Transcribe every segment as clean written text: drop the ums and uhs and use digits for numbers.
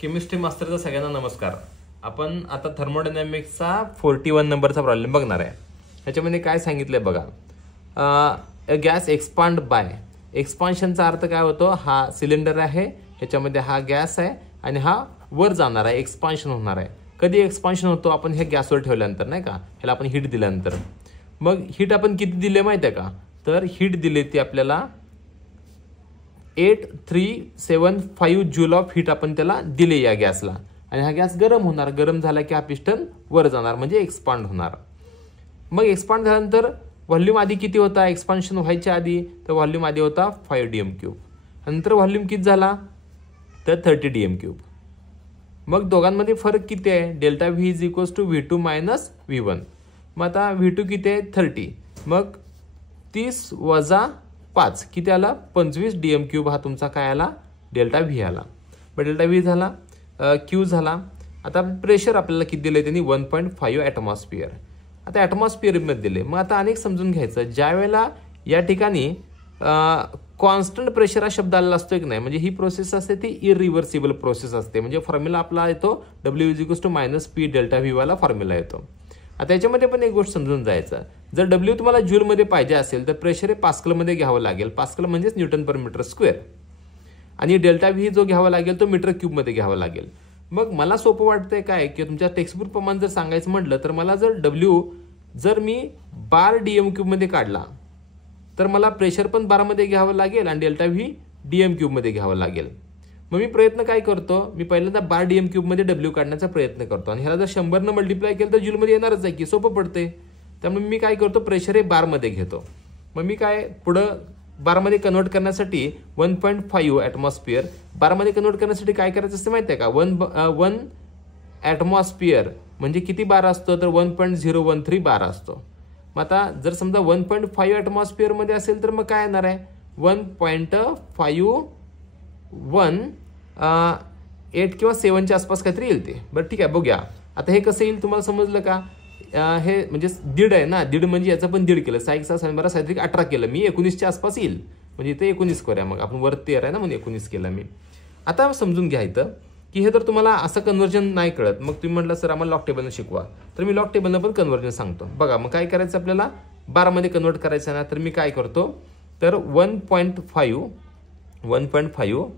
Chemistry मास्टरचा सगळ्यांना नमस्कार. आपण आता थर्मोडायनॅमिक्सचा 41 नंबरचा प्रॉब्लेम बघणार आहे. ह्याच्यामध्ये काय सांगितलंय बघा, गॅस एक्सपांड बाय. एक्सपान्शनचा अर्थ काय होतो, हा सिलेंडर आहे, ह्याच्यामध्ये हा गॅस आहे आणि हा वर जाणार आहे, एक्सपान्शन होणार आहे. कधी एक्सपान्शन होतो, आपण हे गॅसवर ठेवल्यानंतर नाही का, ह्याला आपण हीट दिल्यानंतर. मग हीट आपण किती दिले माहिती आहे का, तर हीट दिली ती आपल्याला 8375 जूल ऑफ हीट आपण त्याला दिले या गॅसला. आणि हा गॅस गरम होणार, गरम झाला की हा पिस्टन वर जाणार म्हणजे एक्सपांड होणार. मग एक्सपांड झाल्यानंतर व्हॉल्यूम आधी किती होता, एक्सपान्शन व्हायच्या आधी तर व्हॉल्यूम आधी होता 5 dm³. नंतर व्हॉल्यूम किती झाला तर 30 dm³. मग दोघांमध्ये फरक किती आहे, delta V is equals to V2 minus V1. मग आता V2 किती आहे 30, मग 30 वजा 5 किती आला 25 dm³ हा तुमचा काय आला डेल्टा व्ही आला. मग डेल्टा व्ही झाला, क्यू झाला. आता प्रेशर आपल्याला किती दिले त्यांनी 1.5 ॲटमॉस्फिअर. आता ॲटमॉस्फिअरमध्ये दिले. मग आता अनेक समजून घ्यायचं, ज्या वेळेला या ठिकाणी कॉन्स्टंट प्रेशर हा शब्द आलेला असतो की नाही, म्हणजे ही प्रोसेस असते ती इरिव्हर्सिबल प्रोसेस असते. म्हणजे फॉर्म्युला आपला येतो W is equals to minus P delta V वाला फॉर्म्युला येतो. आता याच्यामध्ये पण एक गोष्ट समजून जायचं, जर W तुम्हाला जूलमध्ये पाहिजे असेल तर प्रेशर हे पास्कलमध्ये घ्यावं लागेल. पास्कल म्हणजेच न्यूटन पर मीटर स्क्वेअर. आणि डेल्टा व्ही जो घ्यावा लागेल तो मीटर क्यूबमध्ये घ्यावा लागेल. मग मला सोपं वाटतंय काय की तुमच्या टेक्स्टबुक प्रमाणे जर सांगायचं म्हटलं तर मला जर W जर मी बार dm³ मध्ये काढला तर मला प्रेशर पण बारमध्ये घ्यावं लागेल आणि डेल्टा व्ही dm³ मध्ये घ्यावं लागेल. मग मी प्रयत्न काय करतो, मी पहिल्यांदा बार dm³ मध्ये W काढण्याचा प्रयत्न करतो आणि ह्याला जर 100 न मल्टिप्लाय केलं तर जूलमध्ये येणारच आहे की, सोपं पडते. त्यामुळे मी काय करतो, प्रेशर हे बारमध्ये घेतो. मग मी काय पुढं बारमध्ये कन्वर्ट करण्यासाठी 1.5 ॲटमॉस्फिअर बारमध्ये कन्वर्ट करण्यासाठी काय करायचं असतं माहिती आहे का, 1 ॲटमॉस्फिअर म्हणजे किती बार असतो तर 1.013 बार असतो. मग आता जर समजा 1.5 ॲटमॉस्फिअरमध्ये असेल तर मग काय येणार आहे 1.51 किंवा 7च्या आसपास काहीतरी येईल ते. बरं ठीक आहे, बघूया आता हे कसं येईल तुम्हाला समजलं का. हे म्हणजे दीड आहे ना, दीड म्हणजे याचं पण दीड केलं, 6 6 12 साहित्रिक 18 केलं मी, 19च्या आसपास येईल. म्हणजे इथे 19 करूया, मग आपण वर 13 आहे ना म्हणून 19 केलं मी. आता समजून घ्या इथं की हे जर तुम्हाला असं कन्व्हर्जन नाही कळत, मग तुम्ही म्हटलं सर आम्हाला लॉक टेबलनं शिकवा, तर मी लॉक टेबलनं पण कन्व्हर्जन सांगतो. बघा मग काय करायचं आपल्याला, बारमध्ये कन्वर्ट करायचं ना, तर मी काय करतो तर 1.5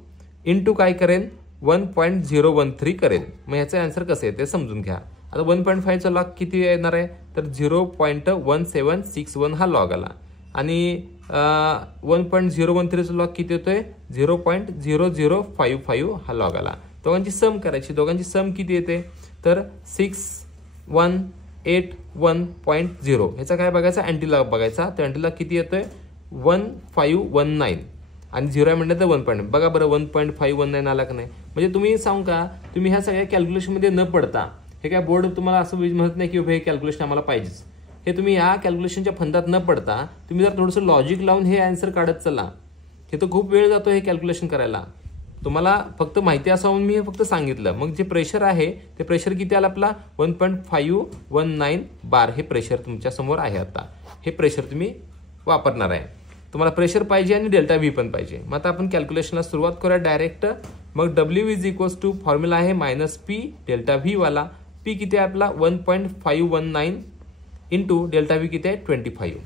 इंटू काय करेन 1.013 करेन. मग ह्याचं आन्सर कसं आहे ते समजून घ्या. आता 1.5चा लॉग किती येणार आहे तर 0.1761 हा लॉग आला आणि 1.013चा लॉग किती येतोय 0.0055 हा लॉग आला. दोघांची सम करायची, दोघांची सम किती येते तर 6181.0. ह्याचा काय बघायचा, अँटी लॉग बघायचा. तर अँटी लॉग किती येतोय 1519 आणि 0 आहे म्हणलं तर 1. बघा बरं 1.519 आला का नाही. म्हणजे तुम्ही सांगू का, तुम्ही ह्या सगळ्या कॅल्क्युलेशनमध्ये न पडता, हे काय बोर्ड तुम्हाला असं म्हणत नाही की हे कॅल्क्युलेशन आम्हाला पाहिजेच, हे तुम्ही या कॅल्क्युलेशनच्या फंदात न पडता तुम्ही जर थोडंसं लॉजिक लावून हे आन्सर काढत चला. हे तर खूप वेळ जातो हे कॅल्क्युलेशन करायला. तुम्हाला फक्त माहिती असावून मी हे फक्त सांगितलं. मग जे प्रेशर आहे ते प्रेशर किती आलं आपला 1.519 बार हे प्रेशर तुमच्या समोर आहे. आता हे प्रेशर तुम्ही वापरणार आहे. तुम्हाला प्रेशर पाहिजे आणि डेल्टा व्ही पण पाहिजे. मग आता आपण कॅल्क्युलेशनला सुरुवात करूया डायरेक्ट. मग W is equals to formula आहे मायनस पी डेल्टा व्ही वाला. पी किती आहे आपला 1.519 इंटू डेल्टा व्ही किती आहे 25.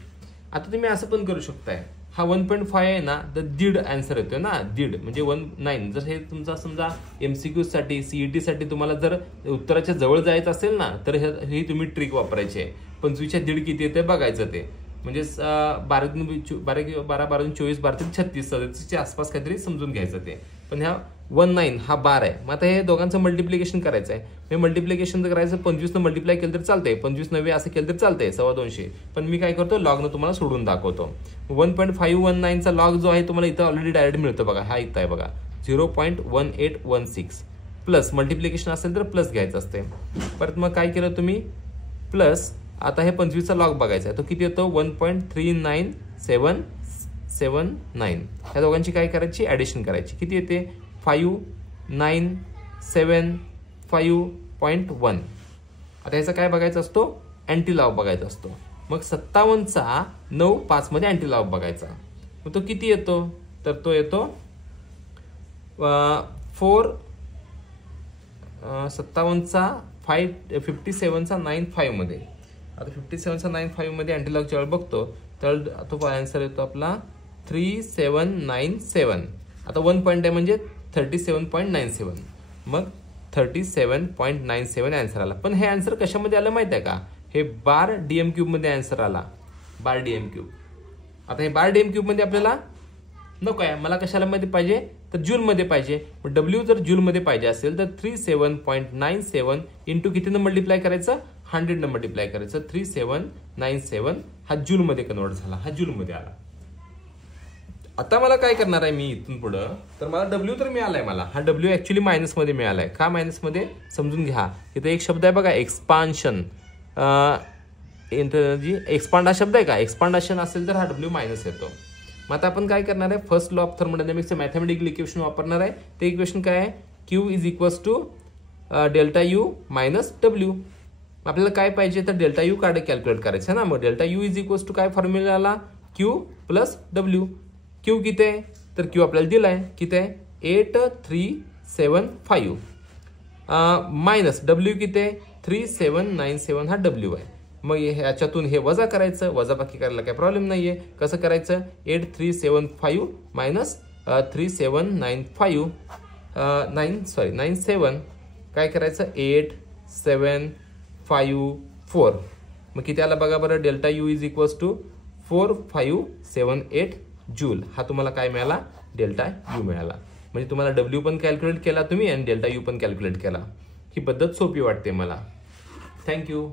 आता तुम्ही असं पण करू शकताय, हा 1.5 आहे ना तर दीड आन्सर येतोय ना, दीड म्हणजे 19. जर हे तुमचा समजा MCQ साठी CET साठी तुम्हाला जर उत्तराच्या जवळ जायचं असेल ना तर ही तुम्ही ट्रिक वापरायची आहे. 25च्या दीड किती येते बघायचं ते, म्हणजे 12 12 24 12 36 37च्या आसपास काहीतरी समजून घ्यायचं ते. पण ह्या 19 हा बार आहे. मग आता हे दोघांचं मल्टिप्लिकेशन करायचं आहे. हे मल्टिप्लिकेशन जर करायचं 25 न मल्टिप्लाय केलं तर चालतंय, 25 9 असं केलं तर चालतंय 250. पण मी काय करतो लॉगनं तुम्हाला सोडून दाखवतो. 1.519चा लॉग जो आहे तुम्हाला इथं ऑलरेडी डायरेक्ट मिळतो बघा, हा इथं आहे बघा 0.1816 प्लस मल्टिप्लिकेशन असेल तर प्लस घ्यायचं असते. परत मग काय केलं तुम्ही प्लस, आता हे 25चा लॉग बघायचा आहे तो किती येतो 1.39779. ह्या दोघांची काय करायची ॲडिशन करायची, किती येते 5975.1. आता ह्याचा काय बघायचा असतो अँटी लॉग बघायचा असतो. मग 57चा 9 5 मध्ये अँटी लॉग बघायचा. मग तो किती येतो तर तो येतो 4 57चा 57चा 95 मध्ये. आता 57चा 95 मध्ये अँटीलॉगच्या वेळ बघतो तर तो आन्सर येतो आपला 3797. आता 1 पॉईंट आहे म्हणजे 37.97. मग 37.97 आन्सर आला. पण हे आन्सर कशामध्ये आलं माहिती आहे का? हे बार डीएम क्यूब मध्ये आन्सर आला. बार डीएम क्यूब. आता हे बार डीएम क्यूब मध्ये आपल्याला नको आहे, मला कशाला मध्ये पाहिजे तर जूल मध्ये पाहिजे. डब्ल्यू जर जूल मध्ये पाहिजे असेल तर 37.97 इंटू कितीनं मल्टिप्लाय करायचं? 100 मल्टिप्लाय करायचं. 3797 हा जूल मध्ये कन्वर्ट झाला, हा जूल मध्ये आला. आता मला काय करणार आहे मी इथून पुढं, तर मला डब्ल्यू तर मिळालाय. मला हा डब्ल्यू ऍक्च्युली मायनस मध्ये मिळालाय. का मायनस मध्ये समजून घ्या. इथे एक शब्द आहे बघा, एक्सपान्शन. एनर्जी एक्सपांड हा शब्द आहे का? एक्सपांडेशन असेल तर हा डब्ल्यू मायनस येतो. मग आता आपण काय करणार आहे? फर्स्ट लॉ ऑफ थर्मोडायनामिक्सचं मॅथमॅटिकल इक्वेशन वापरणार आहे. ते इक्वेशन काय आहे? Q is equals to delta U minus W. आपल्याला काय पाहिजे तर डेल्टा यू काढे कॅल्क्युलेट करायचं ना. मग delta U is equals to काय फॉर्म्युला आला? Q plus W. क्यू किती आहे तर क्यू आपल्याला दिलाय किती आहे? 8375 मायनस डब्ल्यू किती आहे? 3797 हा डब्ल्यू आहे. मग ह्याच्यातून हे वजा करायचं. वजाबाकी करायला काही प्रॉब्लेम नाहीये. कसं करायचं? 8375 मायनस 3795 97 काय करायचं? 8754. मग किती आला बघा बरं? Delta U is equals to 4578 joule. हा तुम्हाला काय मिळाला? डेल्टा यू मिळाला. म्हणजे तुम्हाला डब्ल्यू पण कॅल्क्युलेट केला तुम्ही आणि डेल्टा यू पण कॅल्क्युलेट केला. ही पद्धत सोपी वाटते मला. थँक्यू.